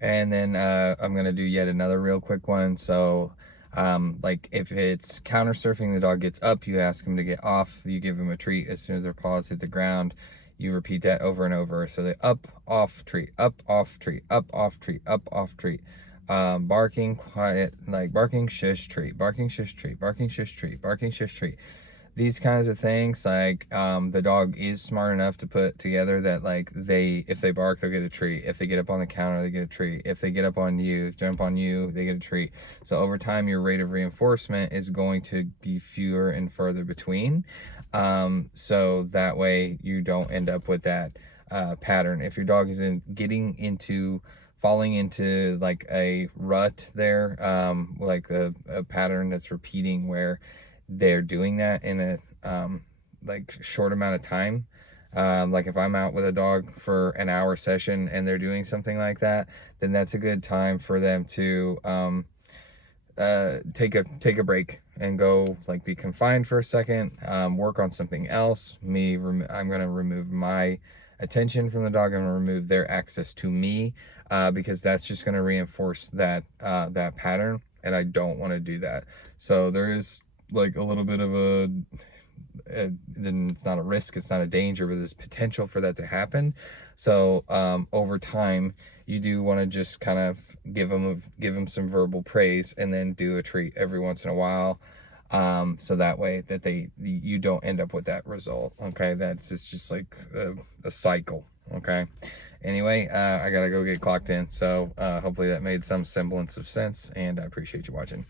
And then I'm gonna do yet another real quick one. So like if it's counter surfing, the dog gets up, you ask him to get off, you give him a treat as soon as their paws hit the ground. You repeat that over and over. So the up, off, treat, up, off, treat, up, off, treat, up, off, treat. Barking, quiet, like barking, shush, treat, barking, shush, treat, barking, shush, treat, barking, shush, treat. These kinds of things, like the dog is smart enough to put together that like if they bark, they'll get a treat. If they get up on the counter, they get a treat. If they get up on you, jump on you, they get a treat. So over time, your rate of reinforcement is going to be fewer and further between. So that way you don't end up with that pattern. If your dog is falling into like a rut there, like a pattern that's repeating where they're doing that in a like short amount of time. Like if I'm out with a dog for an hour session and they're doing something like that, then that's a good time for them to take a break and go like be confined for a second, work on something else. I'm gonna remove my attention from the dog. I'm gonna remove their access to me, because that's just gonna reinforce that that pattern, and I don't want to do that. So there is like a little bit of then it's not a risk, it's not a danger, but there's potential for that to happen. So over time, you do want to just kind of give them some verbal praise and then do a treat every once in a while, so that way that you don't end up with that result. Okay, it's just like a cycle. Okay, anyway, I gotta go get clocked in, so hopefully that made some semblance of sense, and I appreciate you watching.